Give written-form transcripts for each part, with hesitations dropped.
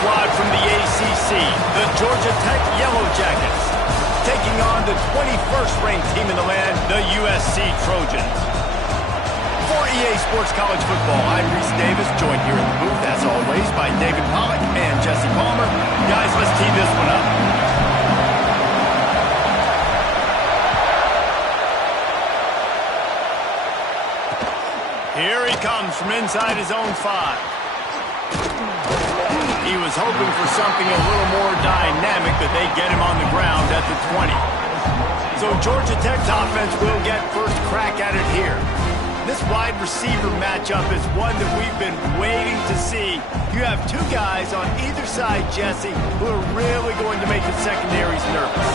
squad from the ACC, the Georgia Tech Yellow Jackets, taking on the 21st ranked team in the land, the USC Trojans. For EA Sports College Football, I'm Reese Davis, joined here in the booth, as always, by David Pollack and Jesse Palmer. Guys, let's tee this one up. Here he comes from inside his own 5. He was hoping for something a little more dynamic, that they get him on the ground at the 20. So Georgia Tech's offense will get first crack at it here. This wide receiver matchup is one that we've been waiting to see. You have two guys on either side, Jesse, who are really going to make the secondaries nervous.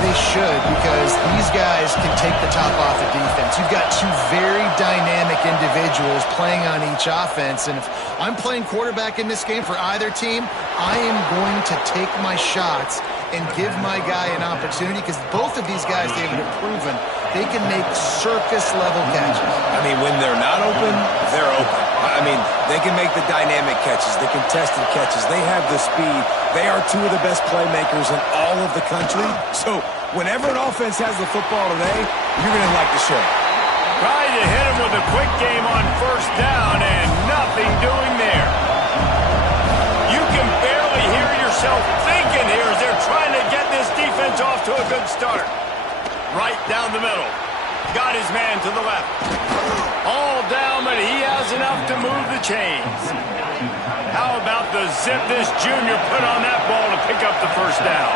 They should, because these guys can take the top off the defense. You've got two very dynamic individuals playing on each offense, and if I'm playing quarterback in this game for either team, I am going to take my shots and give my guy an opportunity, because both of these guys, they've proven they can make circus-level catches. I mean, when they're not open, they're open. I mean, they can make the dynamic catches, the contested catches. They have the speed. They are two of the best playmakers in all of the country. So whenever an offense has the football today, you're going to like the show. Trying to hit him with a quick game on first down, and nothing doing there. You can barely hear yourself thinking here as they're trying to get this defense off to a good start. Right down the middle. Got his man to the left. All down, but he has enough to move the chains. How about the zip this junior put on that ball to pick up the first down?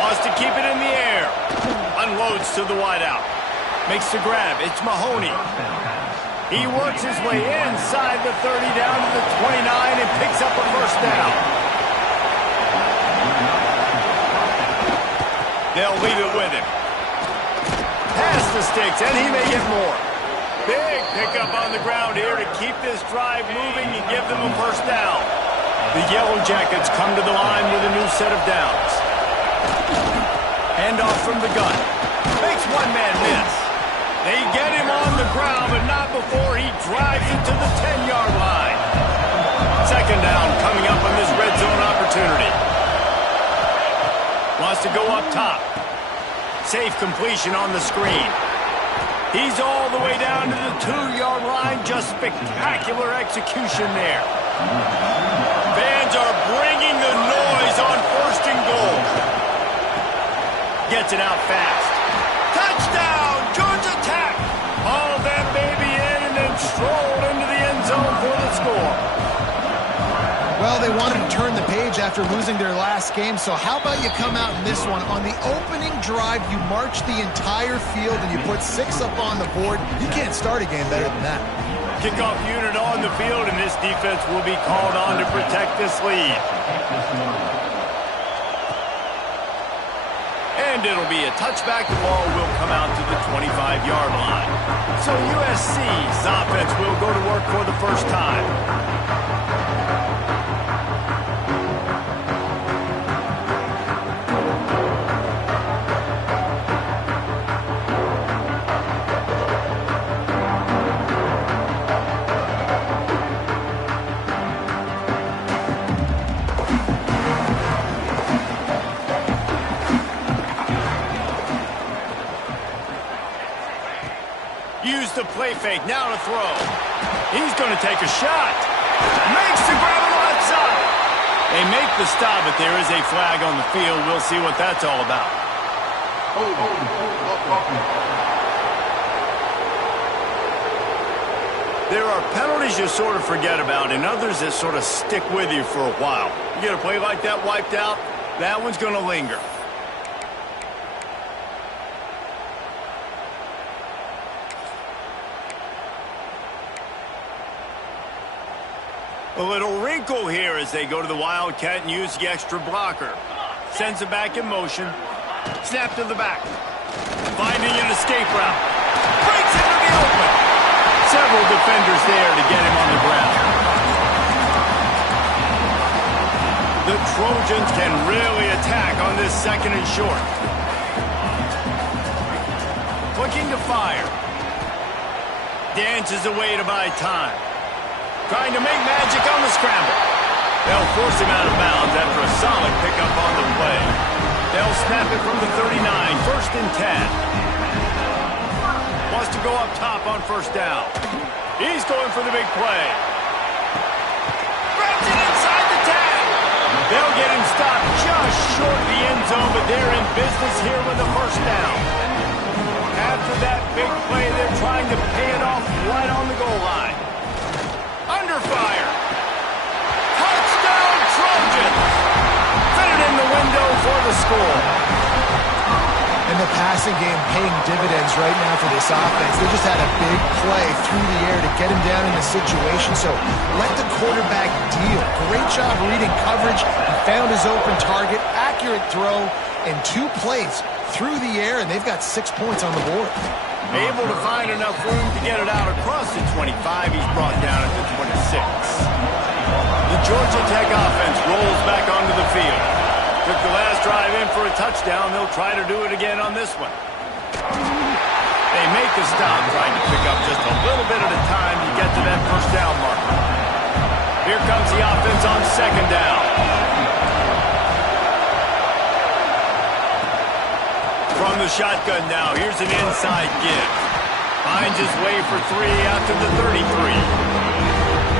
Wants to keep it in the air. Unloads to the wideout. Makes the grab. It's Mahoney. He works his way inside the 30 down to the 29 and picks up a first down. They'll leave it with him. Past the sticks, and he may get more. Big pickup on the ground here to keep this drive moving and give them a first down. The Yellow Jackets come to the line with a new set of downs. Handoff from the gun. Makes one man miss. They get him on the ground, but not before he drives it to the 10-yard line. Second down coming up on this red zone opportunity. Wants to go up top. Safe completion on the screen. He's all the way down to the 2-yard line. Just spectacular execution there. Fans are bringing the noise on first and goal. Gets it out fast. Touchdown, Georgia Tech. All that baby in and then strolled into the end zone for the score. Well, they wanted to turn the page after losing their last game, so how about you come out in this one? On the opening drive, you march the entire field and you put 6 up on the board. You can't start a game better than that. Kickoff unit on the field, and this defense will be called on to protect this lead. And it'll be a touchback. The ball will come out to the 25-yard line. So USC's offense will go to work for the first time. Use the play fake, now to throw. He's going to take a shot. Makes the grab on the left side. They make the stop, but there is a flag on the field. We'll see what that's all about. There are penalties you sort of forget about and others that sort of stick with you for a while. You get a play like that wiped out, that one's going to linger. A little wrinkle here as they go to the Wildcat and use the extra blocker. Sends it back in motion. Snap to the back. Finding an escape route. Breaks into the open. Several defenders there to get him on the ground. The Trojans can really attack on this second and short. Looking to fire. Dances away to buy time. Trying to make magic on the scramble. They'll force him out of bounds after a solid pickup on the play. They'll snap it from the 39, 1st and 10. Wants to go up top on 1st down. He's going for the big play. Grabs it inside the 10. They'll get him stopped just short of the end zone, but they're in business here with a 1st down. After that big play, they're trying to pay it off right on the goal line. Under fire. Touchdown Trojans. Fit it in the window for the score. And the passing game paying dividends right now for this offense. They just had a big play through the air to get him down in the situation. So let the quarterback deal. Great job reading coverage. He found his open target. Accurate throw in 2 plays through the air, and they've got 6 points on the board. Able to find enough room to get it out across the 25. He's brought down at the 26. The Georgia Tech offense rolls back onto the field. Took the last drive in for a touchdown. They'll try to do it again on this one. They make the stop, trying to pick up just a little bit at a time to get to that 1st down marker. Here comes the offense on 2nd down. From the shotgun now, here's an inside give. Finds his way for 3 out to the 33.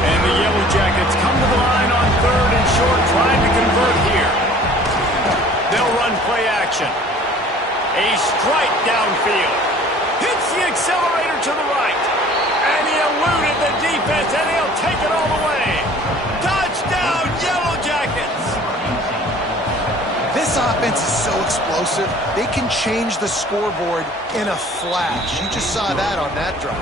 And the Yellow Jackets come to the line on 3rd and short, trying to convert here. They'll run play action. A strike downfield. Hits the accelerator to the right. And he eluded the defense, and he'll take it all the way. Touchdown, Yellow Jackets! This offense is so explosive, they can change the scoreboard in a flash. You just saw that on that drive.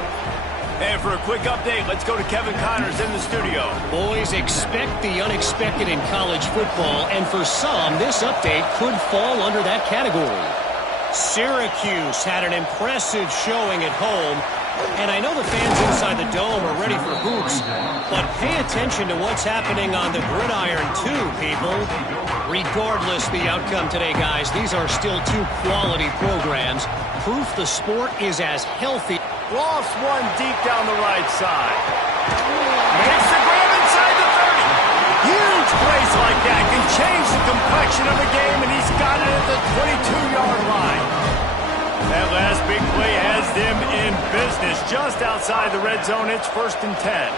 And for a quick update, let's go to Kevin Connors in the studio. Boys, expect the unexpected in college football, and for some, this update could fall under that category. Syracuse had an impressive showing at home, and I know the fans inside the dome are ready for hoops, but pay attention to what's happening on the gridiron too, people. Regardless the outcome today, guys, these are still 2 quality programs. Proof the sport is as healthy. Lost one deep down the right side. Makes the grab inside the 30. Huge plays like that can change the complexion of a game, and he's got it at the 22-yard line. That last big play has them in business just outside the red zone. It's 1st and 10.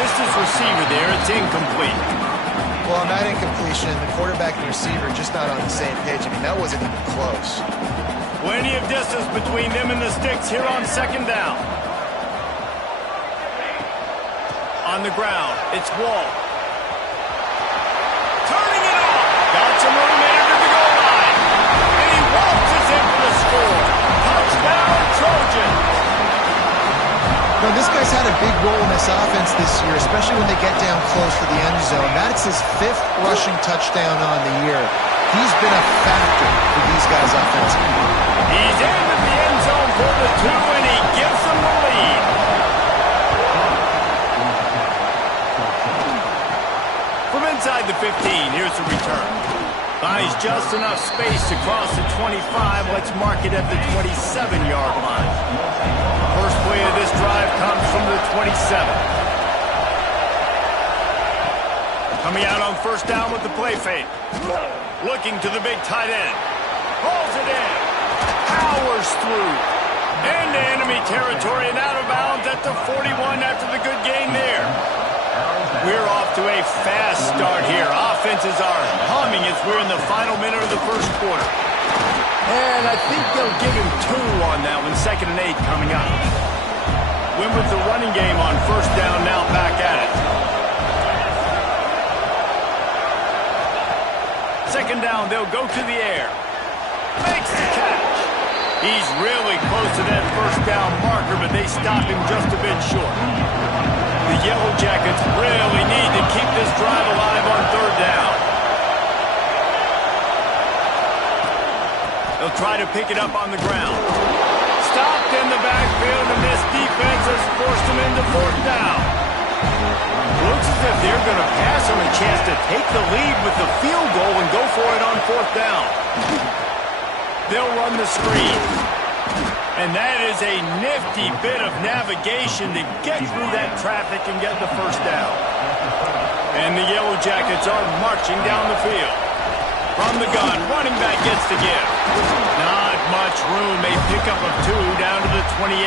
Missed his receiver there. It's incomplete. Well, on that incompletion, the quarterback and receiver just not on the same page. I mean, that wasn't even close. Plenty of distance between them and the sticks here on 2nd down. On the ground, it's Wall. Turning it off. Got some room in to the goal line. And he waltzes in for the score. Touchdown, Trojans. Now, this guy's had a big role in this offense this year, especially when they get down close to the end zone. That's his 5th rushing touchdown on the year. He's been a factor for these guys offensively. He's in at the end zone for the 2, and he gives them the lead. From inside the 15, here's the return. Buys just enough space to cross the 25. Let's mark it at the 27-yard line. First play of this drive comes from the 27. Coming out on 1st down with the play fake. Looking to the big tight end. Pulls it in. Powers through. Into enemy territory and out of bounds at the 41 after the good gain there. We're off to a fast start here. Offenses are humming as we're in the final minute of the 1st quarter. And I think they'll give him 2 on that one. 2nd and 8 coming up. Win with the running game on 1st down, now back at it. 2nd down, they'll go to the air. Makes the catch. He's really close to that 1st down marker, but they stop him just a bit short. The Yellow Jackets really need to keep this drive alive on 3rd down. They'll try to pick it up on the ground. Stopped in the backfield, and this defense has forced them into 4th down. Looks as if they're going to pass on a chance to take the lead with the field goal and go for it on 4th down. They'll run the screen. And that is a nifty bit of navigation to get through that traffic and get the 1st down. And the Yellow Jackets are marching down the field. From the gun, running back gets the give. Not much room. A pickup of 2 down to the 28.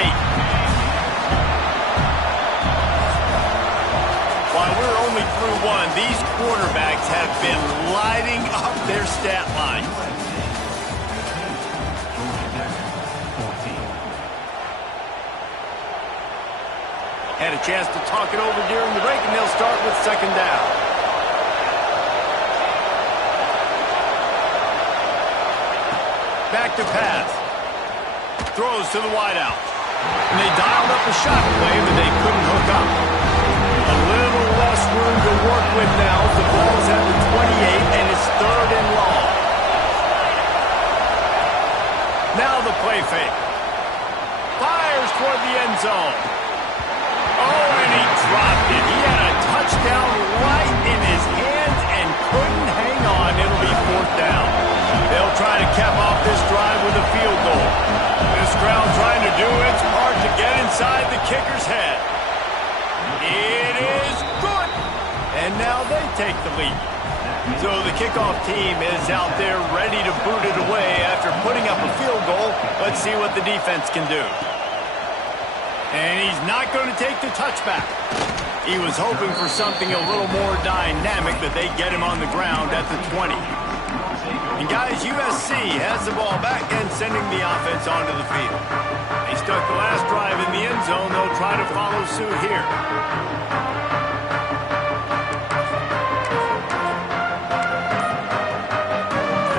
While we're only through 1, these quarterbacks have been lighting up their stat line. Had a chance to talk it over during the break, and they'll start with second down. Back to pass. Throws to the wideout. And they dialed up a shot play, but they couldn't hook up. A little less room to work with now. The ball's at the 28, and it's 3rd and long. Now the play fake. Fires toward the end zone. Oh, and he dropped it. He had a touchdown right in his hands and couldn't hang on. It'll be 4th down. They'll try to cap off this drive with a field goal. This crowd trying to do its part to get inside the kicker's head. It is good. And now they take the lead. So the kickoff team is out there ready to boot it away after putting up a field goal. Let's see what the defense can do. And he's not going to take the touchback. He was hoping for something a little more dynamic, but they get him on the ground at the 20. And guys, USC has the ball back and sending the offense onto the field. They stuck the last drive in the end zone. They'll try to follow suit here.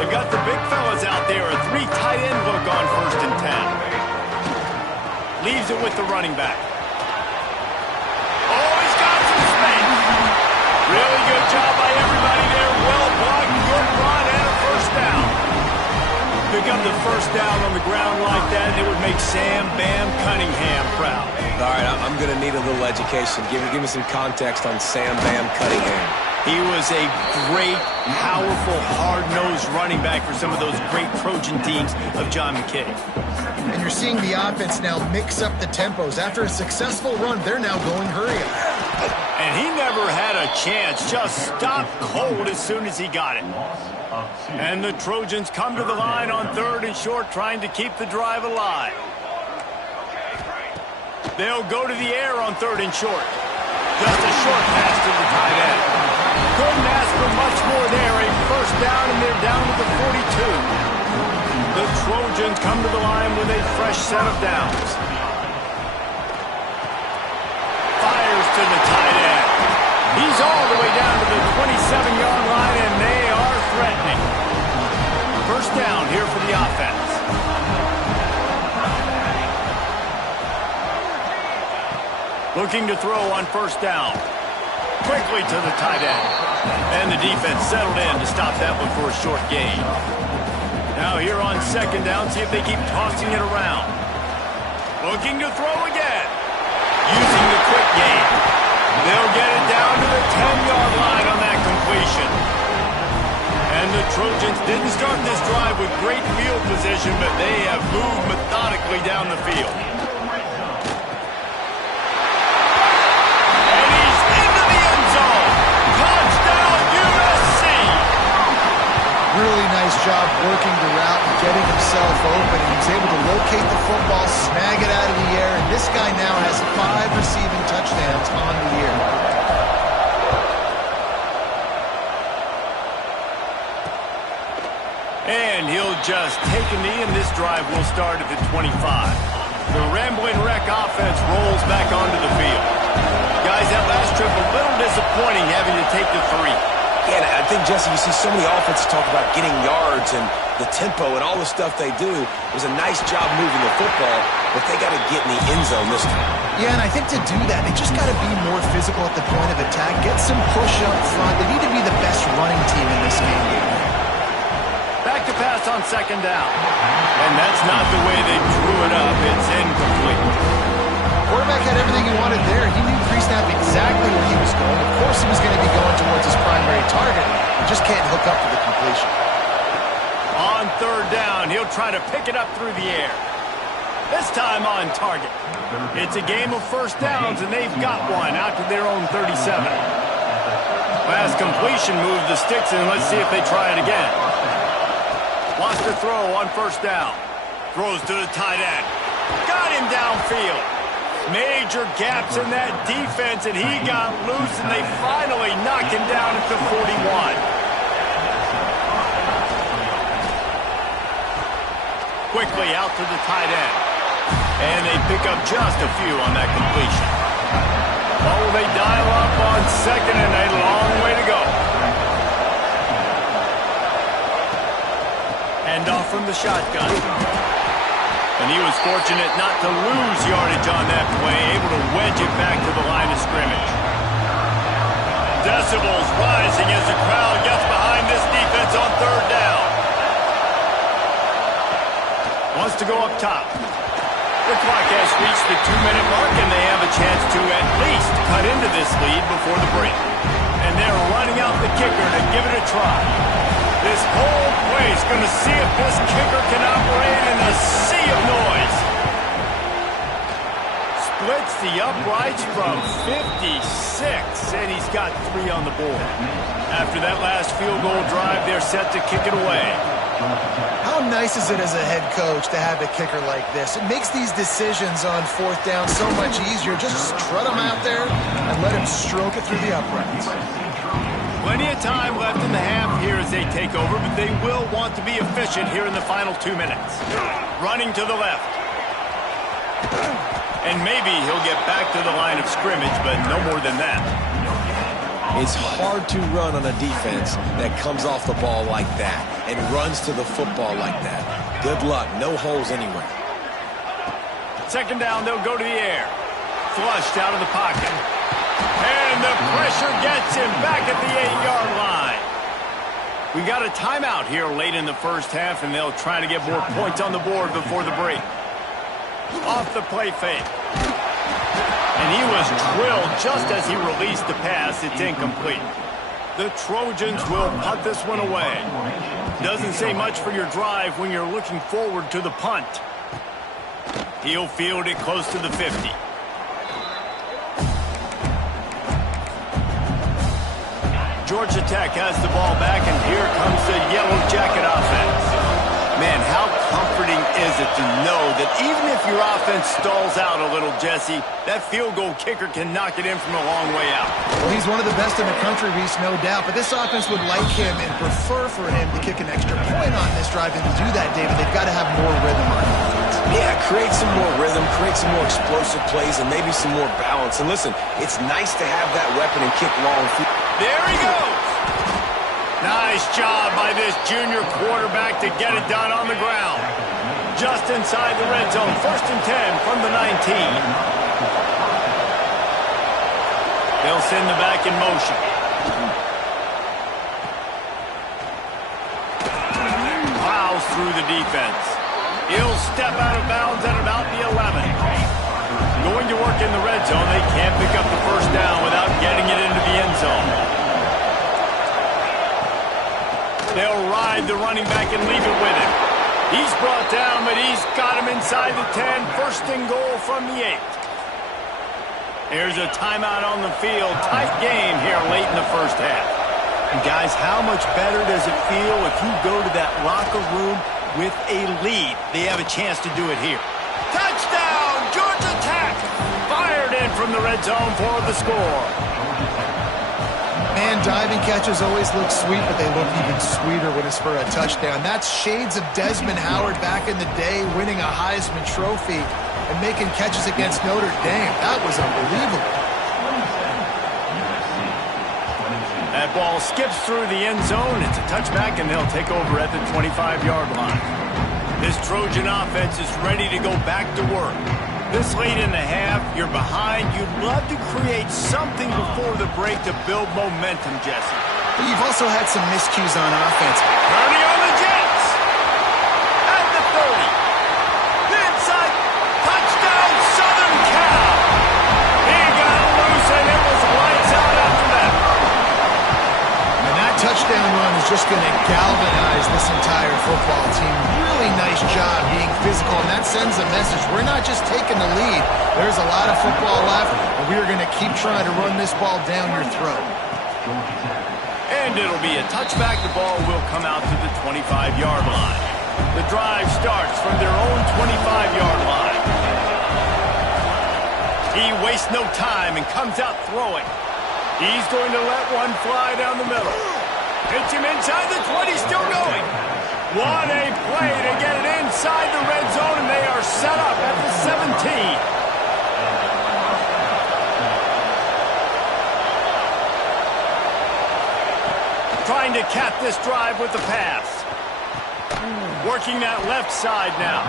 They've got the big fellas out there. A 3 tight end look on 1st and 10. Leaves it with the running back. Oh, he's got some space. Really good job by everybody there. Well blocked, good run, and a 1st down. Pick up the 1st down on the ground like that, it would make Sam Bam Cunningham proud. All right, I'm going to need a little education. Give me some context on Sam Bam Cunningham. He was a great, powerful, hard-nosed running back for some of those great Trojan teams of John McKay. And you're seeing the offense now mix up the tempos. After a successful run, they're now going hurry up. And he never had a chance. Just stopped cold as soon as he got it. And the Trojans come to the line on 3rd and short, trying to keep the drive alive. They'll go to the air on 3rd and short. Just a short pass to the tight end. Couldn't ask for much more there. A 1st down, and they're down to the 42. The Trojans come to the line with a fresh set of downs. Fires to the tight end. He's all the way down to the 27-yard line, and they are threatening. 1st down here for the offense. Looking to throw on 1st down. Quickly to the tight end. And the defense settled in to stop that one for a short gain. Now here on 2nd down, see if they keep tossing it around. Looking to throw again. Using the quick game. They'll get it down to the 10-yard line on that completion. And the Trojans didn't start this drive with great field position, but they have moved methodically down the field. And he's into the end zone. Touchdown, USC! Really nice job working the route and getting himself open. And he was able to locate the football, snag it out of the air, and this guy now has 5 receiving touchdowns on the year. And he'll just take a knee, and this drive will start at the 25. The Rambling Wreck offense rolls back onto the field. Guys, that last trip a little disappointing having to take the 3. Yeah, and I think, Jesse, you see so many offenses talk about getting yards and the tempo and all the stuff they do. It was a nice job moving the football, but they got to get in the end zone this time. Yeah, and I think to do that, they just got to be more physical at the point of attack, get some push up front. They need to be the best running team in this game. Back to pass on 2nd down. And that's not the way they drew it up. It's incomplete. Quarterback had everything he wanted there. He knew pre-snap exactly where he was going. Of course he was going to be going towards his primary target. He just can't hook up to the completion. On 3rd down, he'll try to pick it up through the air. This time on target. It's a game of 1st downs, and they've got one out to their own 37. Last completion moved the sticks in. Let's see if they try it again. Wants to throw on first down. Throws to the tight end. Got him downfield. Major gaps in that defense, and he got loose, and they finally knock him down at the 41. Quickly out to the tight end. And they pick up just a few on that completion. Oh, they dial up on second, and a long way to go. Hand off from the shotgun. And he was fortunate not to lose yardage on that play, able to wedge it back to the line of scrimmage. Decibels rising as the crowd gets behind this defense on third down. Wants to go up top. The clock has reached the 2-minute mark, and they have a chance to at least cut into this lead before the break. And they're running out the kicker to give it a try. This whole place going to see if this kicker can operate in a sea of noise. Splits the uprights from 56, and he's got 3 on the board. After that last field goal drive, they're set to kick it away. How nice is it as a head coach to have a kicker like this? It makes these decisions on fourth down so much easier. Just strut him out there and let him stroke it through the uprights. Plenty of time left in the half here as they take over, but they will want to be efficient here in the final 2 minutes. Running to the left. And maybe he'll get back to the line of scrimmage, but no more than that. It's hard to run on a defense that comes off the ball like that and runs to the football like that. Good luck. No holes anywhere. Second down, they'll go to the air. Flushed out of the pocket. And the pressure gets him back at the 8-yard line. We got a timeout here late in the first half, and they'll try to get more points on the board before the break. Off the play fake. And he was drilled just as he released the pass. It's incomplete. The Trojans will punt this one away. Doesn't say much for your drive when you're looking forward to the punt. He'll field it close to the 50. Georgia Tech has the ball back, and here comes the Yellow Jacket offense. Man, how comforting is it to know that even if your offense stalls out a little, Jesse, that field goal kicker can knock it in from a long way out. Well, he's one of the best in the country, Reese, no doubt. But this offense would like him and prefer for him to kick an extra point on this drive. And to do that, David, they've got to have more rhythm on offense. Yeah, create some more rhythm, create some more explosive plays, and maybe some more balance. And listen, it's nice to have that weapon and kick long. There he goes. Nice job by this junior quarterback to get it done on the ground. Just inside the red zone. 1st and 10 from the 19. They'll send the back in motion. Plows through the defense. He'll step out of bounds at about the 11. Going to work in the red zone. They can't pick up the first down without getting it into the end zone. They'll ride the running back and leave it with him. He's brought down, but he's got him inside the 10. 1st and goal from the 8. There's a timeout on the field. Tight game here late in the first half. And guys, how much better does it feel if you go to that locker room with a lead? They have a chance to do it here. Touchdown, Georgia Tech! Fired in from the red zone for the score. Man, diving catches always look sweet, but they look even sweeter when it's for a touchdown. That's shades of Desmond Howard back in the day, winning a Heisman Trophy and making catches against Notre Dame. That was unbelievable. That ball skips through the end zone. It's a touchback, and they'll take over at the 25-yard line. This Trojan offense is ready to go back to work. This late in the half, you're behind. You'd love to create something before the break to build momentum, Jesse. But you've also had some miscues on offense. Turning on the Jets. At the 30. The inside. Touchdown, Southern Cal. He got loose, and it was lights out after that. And that touchdown run is just going to galvanize this entire football team. Really nice job being physical, and that sends a message. We're not just taking the lead. There's a lot of football left, and we are going to keep trying to run this ball down your throat. And it'll be a touchback. The ball will come out to the 25-yard line. The drive starts from their own 25-yard line. He wastes no time and comes out throwing. He's going to let one fly down the middle. Hits him inside the 20, still going. What a play to get it inside the red zone, and they are set up at the 17. Trying to cap this drive with the pass. Working that left side now.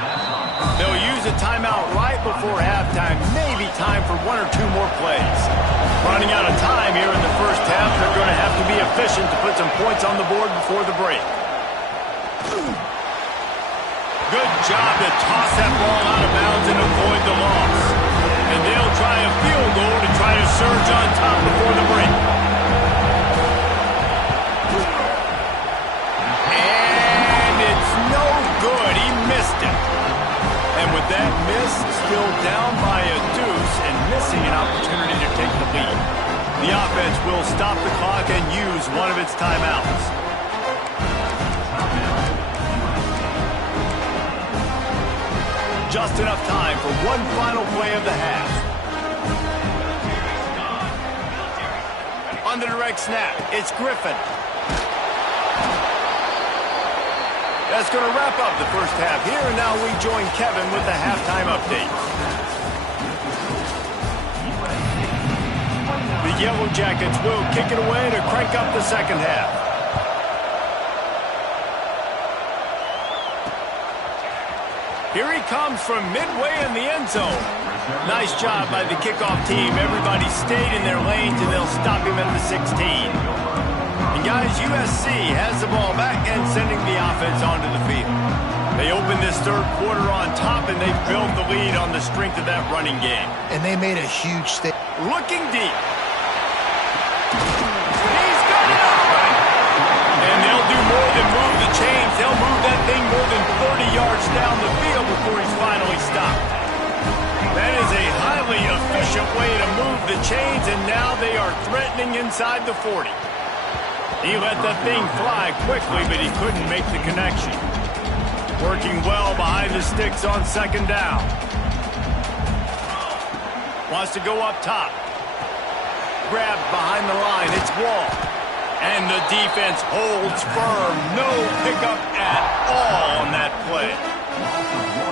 They'll use a timeout right before halftime. Maybe time for one or two more plays. Running out of time here in the first half. They're going to have to be efficient to put some points on the board before the break. Good job to toss that ball out of bounds and avoid the loss. And they'll try a field goal to try to surge on top before the break. Good, he missed it. And with that miss, still down by a deuce and missing an opportunity to take the lead. The offense will stop the clock and use one of its timeouts. Just enough time for one final play of the half. On the direct snap, it's Griffin. That's going to wrap up the first half here, and now we join Kevin with the halftime update. The Yellow Jackets will kick it away to crank up the second half. Here he comes from midway in the end zone. Nice job by the kickoff team. Everybody stayed in their lanes, and they'll stop him at the 16. Guys, USC has the ball back and sending the offense onto the field. They opened this third quarter on top, and they built the lead on the strength of that running game. And they made a huge step. Looking deep. He's got it all right. And they'll do more than move the chains. They'll move that thing more than 30 yards down the field before he's finally stopped. That is a highly efficient way to move the chains, and now they are threatening inside the 40. He let that thing fly quickly, but he couldn't make the connection. Working well behind the sticks on second down. Wants to go up top. Grabbed behind the line. It's Wall. And the defense holds firm. No pickup at all on that play.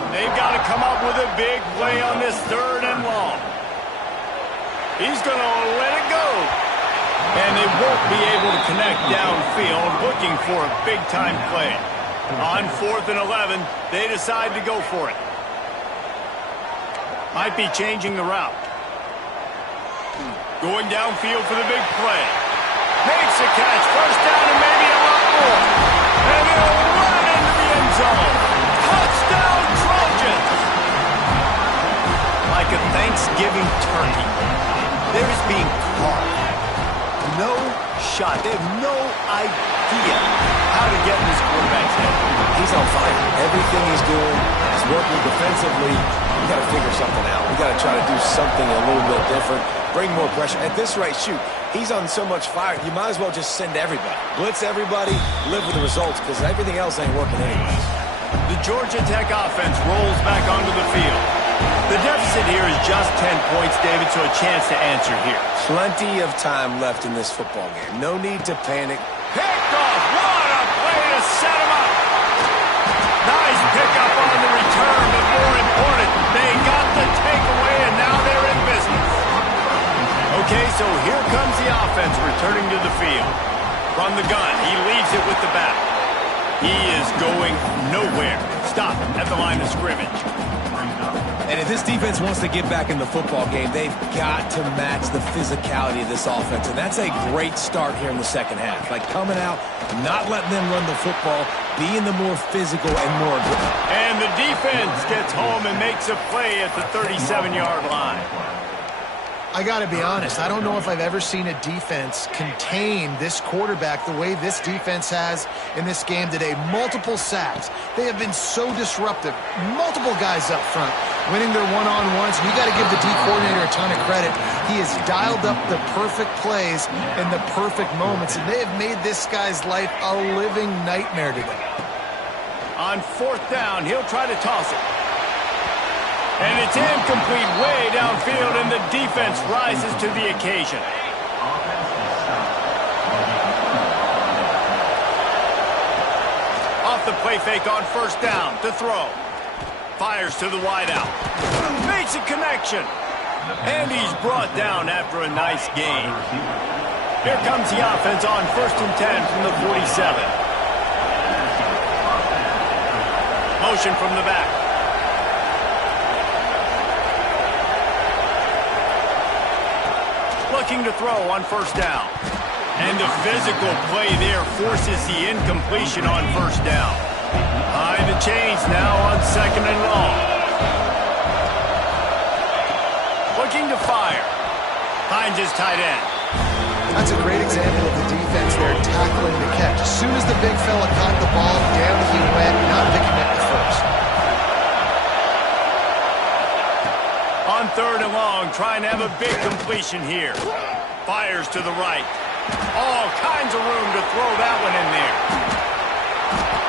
They've got to come up with a big play on this third and long. He's going to let it go. And they won't be able to connect downfield, looking for a big-time play. On 4th and 11, they decide to go for it. Might be changing the route. Going downfield for the big play. Makes a catch, first down and maybe a lot more. And he'll run into the end zone. Touchdown, Trojans! Like a Thanksgiving turkey, they're just being carved. No shot. They have no idea how to get in this quarterback's head. He's on fire. Everything he's doing is working defensively. We got to figure something out. We got to try to do something a little bit different. Bring more pressure. At this rate, shoot, he's on so much fire. You might as well just send everybody. Blitz everybody, live with the results, because everything else ain't working anyways. The Georgia Tech offense rolls back onto the field. The deficit here is just 10 points, David, so a chance to answer here. Plenty of time left in this football game. No need to panic. Picked off. What a play to set him up. Nice pickup on the return, but more important, they got the takeaway, and now they're in business. Okay, so here comes the offense returning to the field. From the gun, he leaves it with the back. He is going nowhere. Stop at the line of scrimmage. And if this defense wants to get back in the football game, they've got to match the physicality of this offense. And that's a great start here in the second half. Like coming out, not letting them run the football, being the more physical and more aggressive. And the defense gets home and makes a play at the 37-yard line. I got to be honest, I don't know if I've ever seen a defense contain this quarterback the way this defense has in this game today. Multiple sacks. They have been so disruptive. Multiple guys up front winning their one-on-ones. You got to give the D coordinator a ton of credit. He has dialed up the perfect plays in the perfect moments, and they have made this guy's life a living nightmare today. On 4th down, he'll try to toss it. And it's incomplete way downfield, and the defense rises to the occasion. Off the play fake on 1st down to throw. Fires to the wideout. Makes a connection. And he's brought down after a nice gain. Here comes the offense on 1st and 10 from the 47. Motion from the back. Looking to throw on 1st down. And the physical play there forces the incompletion on 1st down. Behind the chains now on 2nd and long. Looking to fire. Finds his tight end. That's a great example of the defense there tackling the catch. As soon as the big fella caught the ball, down he went, not picking up the first. On 3rd and long, trying to have a big completion here. Fires to the right. All kinds of room to throw that one in there.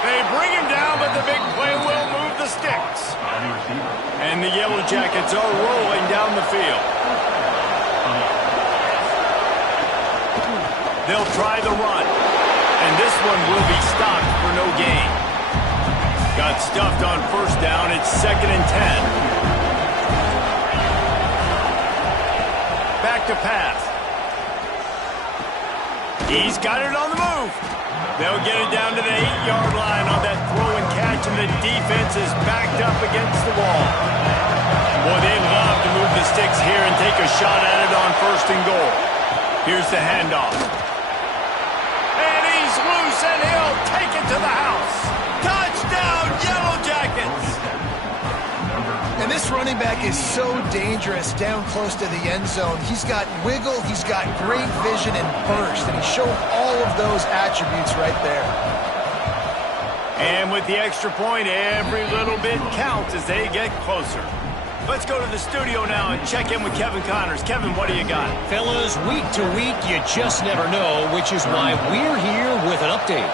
They bring him down, but the big play will move the sticks. And the Yellow Jackets are rolling down the field. They'll try the run. And this one will be stopped for no gain. Got stuffed on 1st down. It's 2nd and 10. Back to pass. He's got it on the move. They'll get it down to the 8-yard line on that throw and catch, and the defense is backed up against the wall. Boy, they love to move the sticks here and take a shot at it on 1st and goal. Here's the handoff. And he's loose, and he'll take it to the house. Touchdown, Yellow Jackets! And this running back is so dangerous down close to the end zone. He's got wiggle, he's got great vision and burst, and he showed all of those attributes right there. And with the extra point, every little bit counts as they get closer. Let's go to the studio now and check in with Kevin Connors. Kevin, what do you got? Fellas, week to week, you just never know, which is why we're here with an update.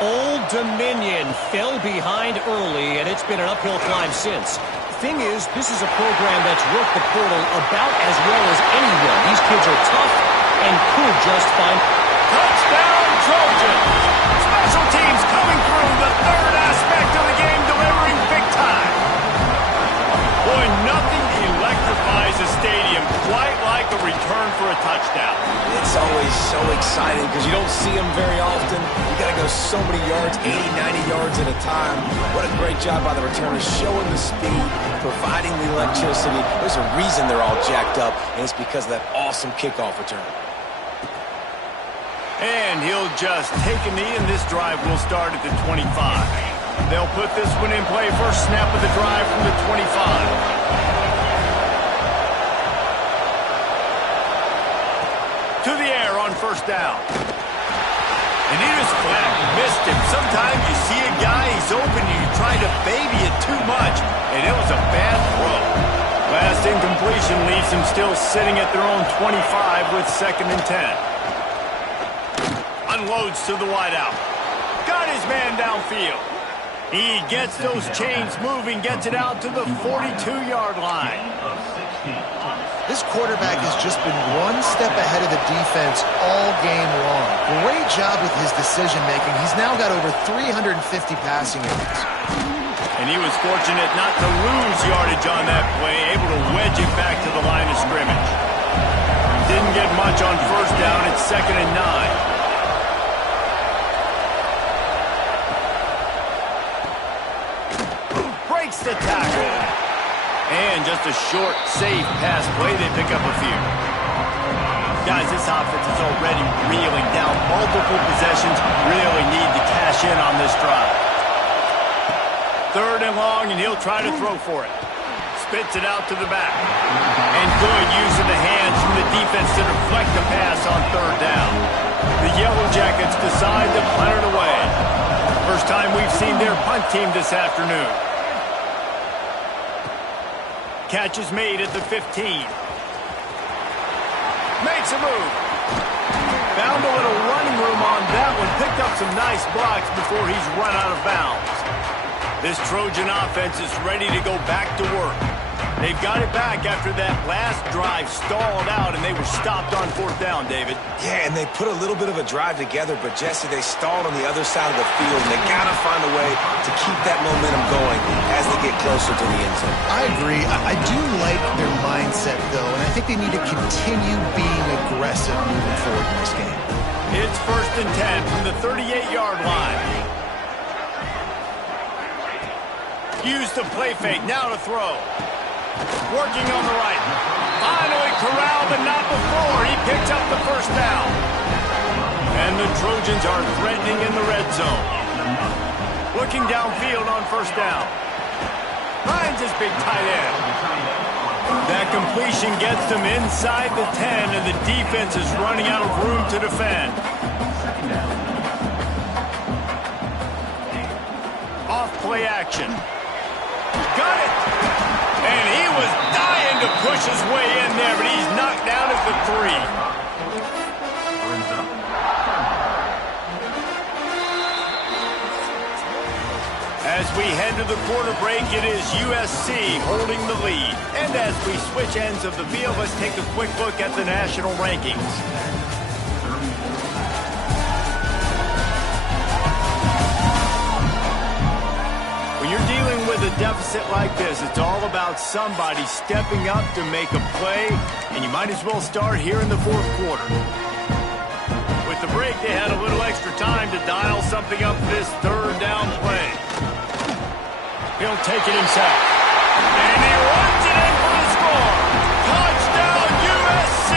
Old Dominion fell behind early, and it's been an uphill climb since. Thing is, this is a program that's worked the portal about as well as anyone. These kids are tough and could just find... Touchdown, Trojans! Special teams coming through, the 3rd aspect of the game, delivering big time. Boy, nothing electrifies a stadium quite like a return for a touchdown. It's always so exciting because you don't see them very often. You got to go so many yards, 80, 90 yards at a time. What a great job by the returners, showing the speed, providing the electricity. There's a reason they're all jacked up, and it's because of that awesome kickoff return. And he'll just take a knee, and this drive will start at the 25. They'll put this one in play. First snap of the drive from the 25. To the air on 1st down. And he just flat missed him. Sometimes you see a guy, he's open, and you try to baby it too much, and it was a bad throw. Last incompletion leaves them still sitting at their own 25 with 2nd and 10. Unloads to the wideout. Got his man downfield. He gets those chains moving, gets it out to the 42-yard line. This quarterback has just been one step ahead of the defense all game long. Great job with his decision-making. He's now got over 350 passing yards. And he was fortunate not to lose yardage on that play, able to wedge it back to the line of scrimmage. Didn't get much on 1st down. It's 2nd and 9. Breaks the tackle. And just a short, safe pass play. They pick up a few. Guys, this offense is already reeling down multiple possessions. Really need to cash in on this drive. 3rd and long, and he'll try to throw for it. Spits it out to the back. And good use of the hands from deflect the pass on third down. The Yellow Jackets decide to punt it away. First time we've seen their punt team this afternoon. Catch is made at the 15. Makes a move. Found a little running room on that one. Picked up some nice blocks before he's run out of bounds. This Trojan offense is ready to go back to work. They've got it back after that last drive stalled out, and they were stopped on fourth down, David. Yeah, and they put a little bit of a drive together, but, Jesse, they stalled on the other side of the field, and they got to find a way to keep that momentum going as they get closer to the end zone. I agree. I do like their mindset, though, and I think they need to continue being aggressive moving forward in this game. It's 1st and 10 from the 38-yard line. Use the play fake, now to throw. Working on the right. Finally corralled, but not before. He picks up the first down. And the Trojans are threatening in the red zone. Looking downfield on first down. Finds his big tight end. That completion gets them inside the 10, and the defense is running out of room to defend. Off play action. Got it! And he was dying to push his way in there, but he's knocked down at the 3. As we head to the quarter break, it is USC holding the lead. And as we switch ends of the field, let's take a quick look at the national rankings. When you're dealing with a deficit like this, it's all about somebody stepping up to make a play, and you might as well start here in the fourth quarter. With the break, they had a little extra time to dial something up for this third down play. He'll take it himself. And he runs it in for the score. Touchdown, USC!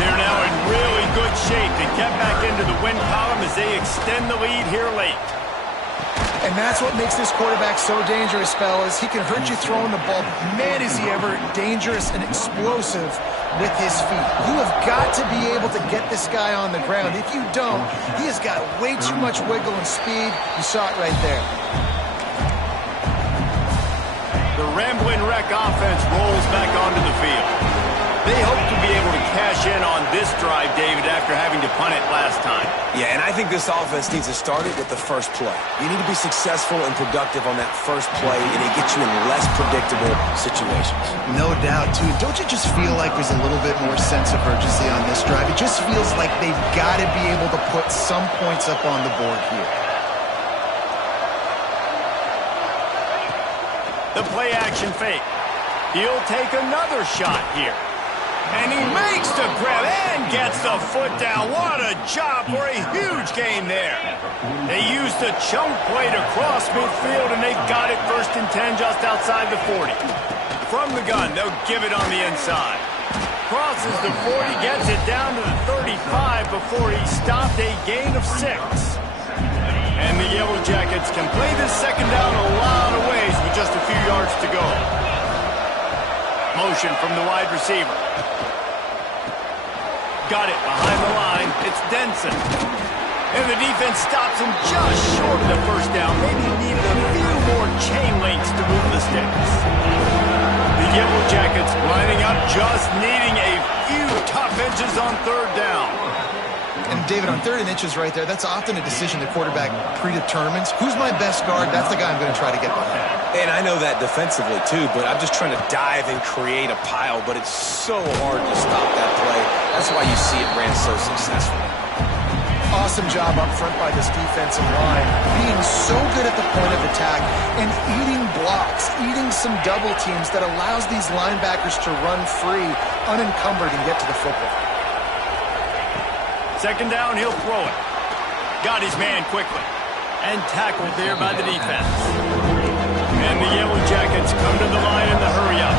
They're now in really good shape to get back into the win column as they extend the lead here late. And that's what makes this quarterback so dangerous, fellas. He can hurt you throwing the ball. Man, is he ever dangerous and explosive with his feet. You have got to be able to get this guy on the ground. If you don't, he has got way too much wiggle and speed. You saw it right there. The Ramblin' Wreck offense rolls back onto the field. They hope to be able to cash in on this drive, David, after having to punt it last time. Yeah, and I think this offense needs to start it with the first play. You need to be successful and productive on that first play, and it gets you in less predictable situations. No doubt, too. Don't you just feel like there's a little bit more sense of urgency on this drive? It just feels like they've got to be able to put some points up on the board here. The play action fake. He'll take another shot here. And he makes the grab and gets the foot down. What a job for a huge gain there. They used the chunk play to cross midfield, and they got it 1st and 10 just outside the 40. From the gun, they'll give it on the inside. Crosses the 40, gets it down to the 35 before he stopped, a gain of 6. And the Yellow Jackets can play this second down a lot of ways with just a few yards to go. Motion from the wide receiver. Got it behind the line. It's Denson. And the defense stops him just short of the first down. Maybe he needed a few more chain links to move the sticks. The Yellow Jackets lining up, just needing a few tough inches on third down. And, David, on 3rd and inches right there, that's often a decision the quarterback predetermines. Who's my best guard? That's the guy I'm going to try to get behind. And I know that defensively, too, but I'm just trying to dive and create a pile, but it's so hard to stop that play. That's why you see it ran so successfully. Awesome job up front by this defensive line, being so good at the point of attack and eating blocks, eating some double teams that allows these linebackers to run free, unencumbered, and get to the football. Second down, he'll throw it. Got his man quickly. And tackled there by the defense. And the Yellow Jackets come to the line in the hurry-up.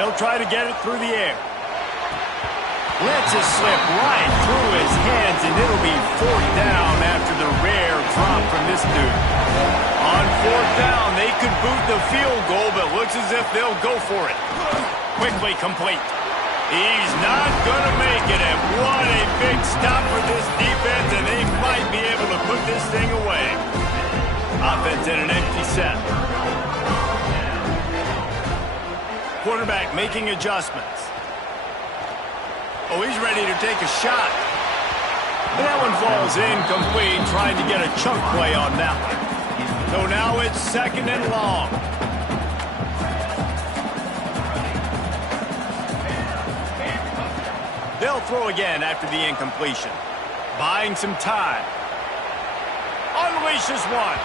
They'll try to get it through the air. Lets it slip right through his hands, and it'll be 4th down after the rare drop from this this dude. On fourth down, they could boot the field goal, but looks as if they'll go for it. Quickly complete. He's not going to make it, and what a big stop for this defense, and they might be able to put this thing away. Offense in an empty set. Quarterback making adjustments. Oh, he's ready to take a shot. And that one falls incomplete, trying to get a chunk play on that one. So now it's second and long. They'll throw again after the incompletion. Buying some time. Unleashes one.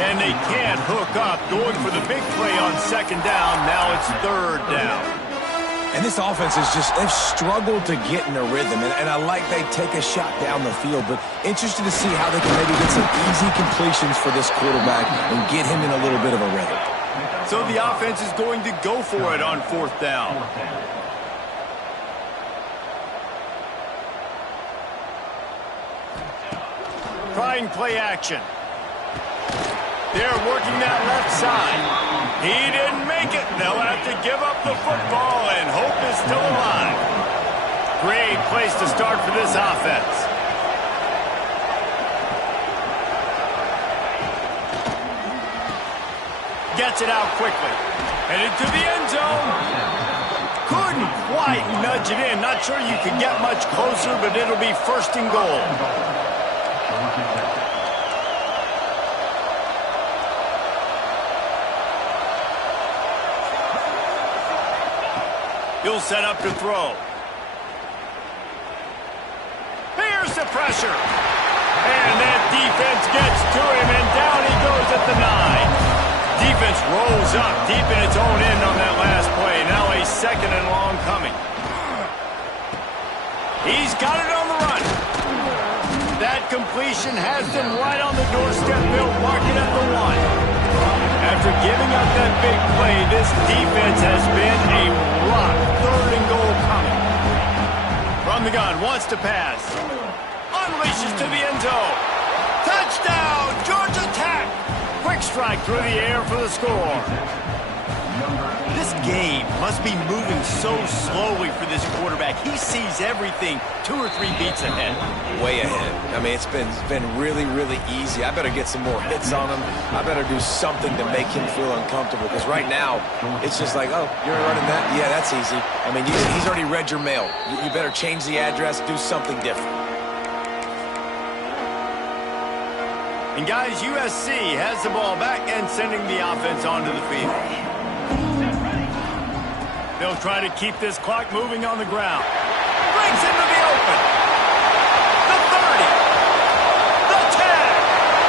And they can't hook up. Going for the big play on second down. Now it's third down. And this offense is just, they've struggled to get in a rhythm. And I like they take a shot down the field, but interested to see how they can maybe get some easy completions for this quarterback and get him in a little bit of a rhythm. So the offense is going to go for it on fourth down. Trying play action. They're working that left side. He didn't make it. They'll have to give up the football, and hope is still alive. Great place to start for this offense. Gets it out quickly. Headed to the end zone. Couldn't quite nudge it in. Not sure you could get much closer, but it'll be first and goal. He'll set up to throw. Here's the pressure. And that defense gets to him, and down he goes at the 9. Defense rolls up deep in its own end on that last play. Now a second and long coming. He's got it on the run. That completion has them right on the doorstep. They'll mark it at the 1. After giving up that big play, this defense has been a rock. Third and goal coming. From the gun, wants to pass. Unleashes to the end zone. Touchdown, Georgia Tech. Quick strike through the air for the score. This game must be moving so slowly for this quarterback. He sees everything 2 or 3 beats ahead. Way ahead. I mean, it's been really, really easy. I better get some more hits on him. I better do something to make him feel uncomfortable, because right now, it's just like, oh, you're running that? Yeah, that's easy. I mean, he's already read your mail. You better change the address, do something different. And guys, USC has the ball back and sending the offense onto the field. They'll try to keep this clock moving on the ground. Brings into the open. The 30. The 10.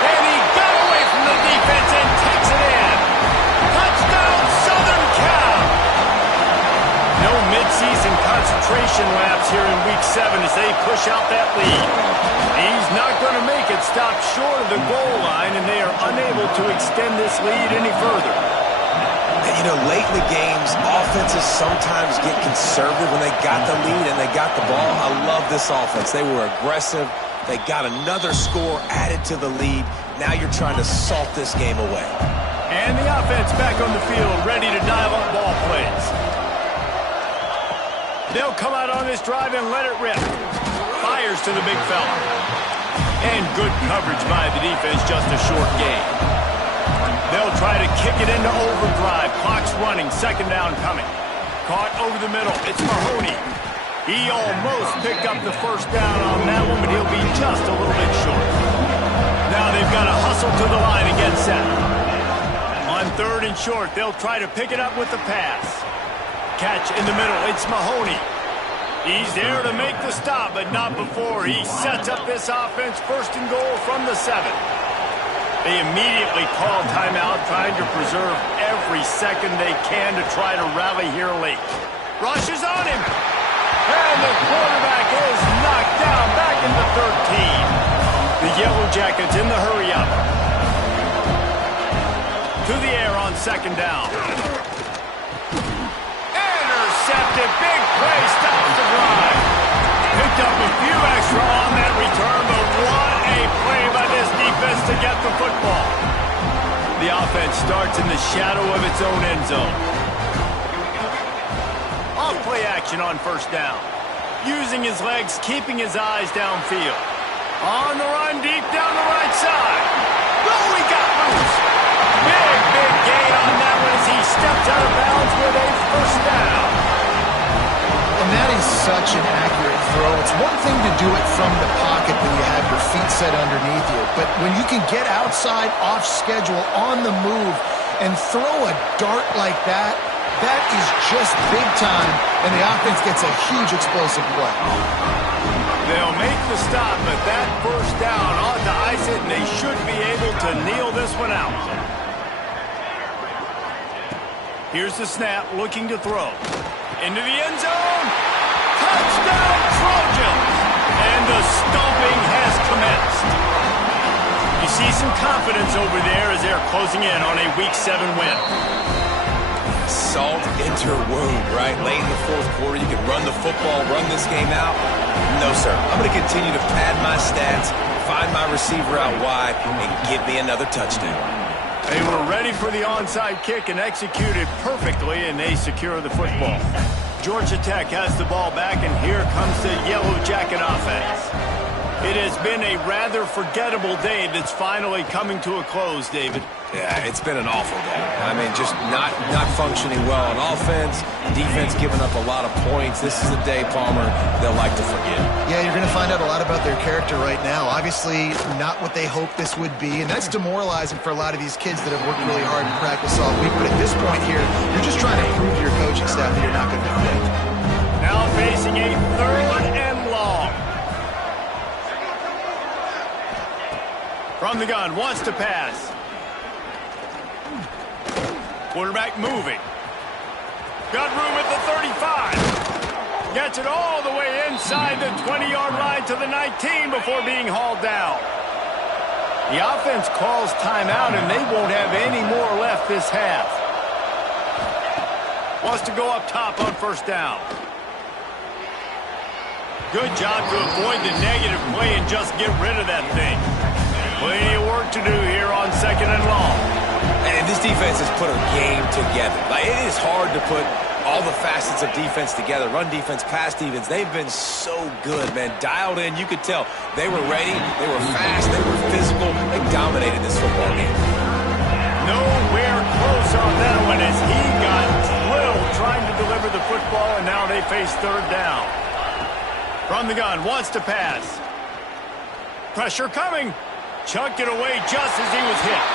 And he got away from the defense and takes it in. Touchdown, Southern Cal. No midseason concentration laps here in Week 7 as they push out that lead. He's not going to make it stop short of the goal line, and they are unable to extend this lead any further. And, you know, late in the games, offenses sometimes get conservative when they got the lead and they got the ball. I love this offense. They were aggressive. They got another score added to the lead. Now you're trying to salt this game away. And the offense back on the field, ready to dial up ball plays. They'll come out on this drive and let it rip. Fires to the big fella. And good coverage by the defense, just a short gain. They'll try to kick it into overdrive. Clock's running, second down coming. Caught over the middle, it's Mahoney. He almost picked up the first down on that one, but he'll be just a little bit short. Now they've got to hustle to the line and get set. On third and short, they'll try to pick it up with the pass. Catch in the middle, it's Mahoney. He's there to make the stop, but not before he sets up this offense first and goal from the 7. They immediately call timeout, trying to preserve every second they can to try to rally here late. Rushes on him. And the quarterback is knocked down back into 13. The Yellow Jackets in the hurry-up. To the air on second down. Intercepted. Big play. Stops the drive. Picked up a few extra on that return, but what a play by this defense to get the football. The offense starts in the shadow of its own end zone. Off play action on first down. Using his legs, keeping his eyes downfield. On the run, deep down the right side. Oh, he got loose. Big gain on that one as he stepped out of bounds with a first down. And that is such an accurate throw. It's one thing to do it from the pocket when you have your feet set underneath you, but when you can get outside, off schedule, on the move, and throw a dart like that, that is just big time, and the offense gets a huge explosive play. They'll make the stop, but that first down ought to ice it, and they should be able to kneel this one out. Here's the snap, looking to throw. Into the end zone. Touchdown, Trojans! And the stomping has commenced. You see some confidence over there as they're closing in on a Week 7 win. Salt into her wound, right? Late in the fourth quarter, you can run the football, run this game out. No, sir. I'm going to continue to pad my stats, find my receiver out wide, and give me another touchdown. They were ready for the onside kick and executed perfectly, and they secure the football. Georgia Tech has the ball back, and here comes the Yellow Jacket offense. It has been a rather forgettable day that's finally coming to a close, David. Yeah, it's been an awful day. I mean, just not functioning well on offense. Defense giving up a lot of points. This is a day, Palmer, they'll like to forget. Yeah, you're going to find out a lot about their character right now. Obviously, not what they hoped this would be, and that's demoralizing for a lot of these kids that have worked really hard in practice all week. But at this point here, you're just trying to prove to your coaching staff that you're not going to quit. Now facing a third and long. From the gun, wants to pass. Quarterback moving. Got room at the 35. Gets it all the way inside the 20-yard line to the 19 before being hauled down. The offense calls timeout, and they won't have any more left this half. Wants to go up top on first down. Good job to avoid the negative play and just get rid of that thing. Plenty of work to do here on second and long. And this defense has put a game together. Like, it is hard to put all the facets of defense together. Run defense, pass defense. They've been so good, man. Dialed in. You could tell they were ready. They were fast. They were physical. They dominated this football game. Nowhere close on that one as he got drilled trying to deliver the football, and now they face third down. From the gun, wants to pass. Pressure coming. Chucked it away just as he was hit.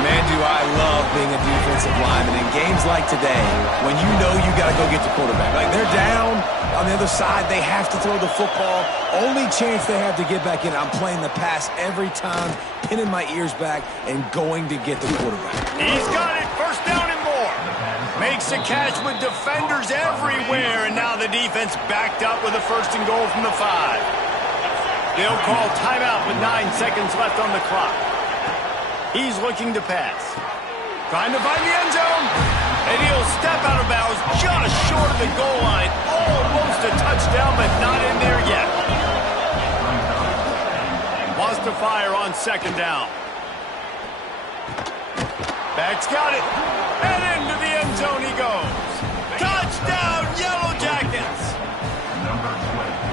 Man, do I love being a defensive lineman in games like today when you know you got to go get the quarterback. Like, they're down on the other side. They have to throw the football. Only chance they have to get back in. I'm playing the pass every time, pinning my ears back and going to get the quarterback. He's got it. First down and more. Makes a catch with defenders everywhere, and now the defense backed up with a first and goal from the 5. They'll call timeout with 9 seconds left on the clock. He's looking to pass. Trying to find the end zone. And he'll step out of bounds just short of the goal line. Almost a touchdown, but not in there yet. Wants to fire on second down. Back's got it. And into the end zone he goes. Touchdown, Yellow Jackets.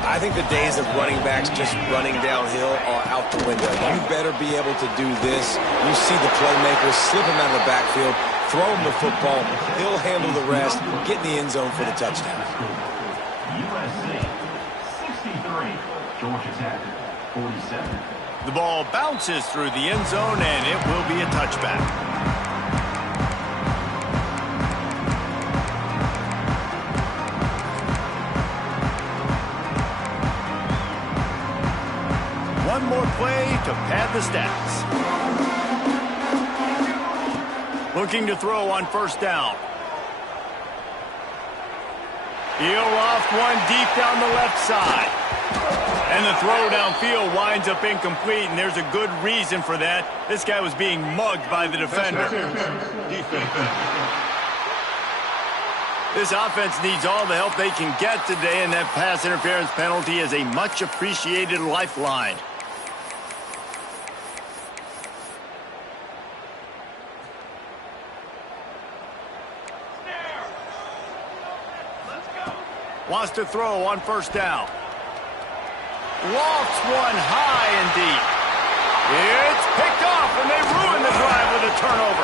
I think the days of running backs just running downhill are out the window. You better be able to do this. You see the playmakers slip him out of the backfield, throw him the football. He'll handle the rest, get in the end zone for the touchdown. USC 63, Georgia Tech 47. The ball bounces through the end zone, and it will be a touchback. One more play to pad the stats. Looking to throw on first down. He'll loft one deep down the left side. And the throw downfield winds up incomplete, and there's a good reason for that. This guy was being mugged by the defender. This offense needs all the help they can get today, and that pass interference penalty is a much-appreciated lifeline. Wants to throw on first down. Lofts one high and deep. It's picked off, and they ruin the drive with a turnover.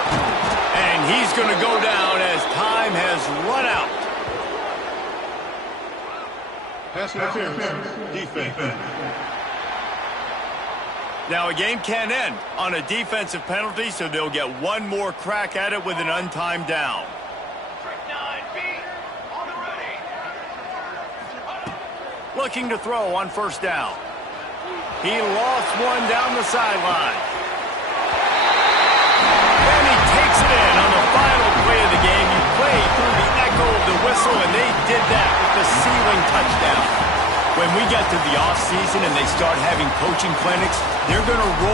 And he's going to go down as time has run out. Pass interference. Defense. Now a game can end on a defensive penalty, so they'll get one more crack at it with an untimed down. Looking to throw on first down. He lost one down the sideline. And he takes it in on the final play of the game. You play through the echo of the whistle, and they did that with the ceiling touchdown. When we get to the offseason and they start having coaching clinics, they're going to roll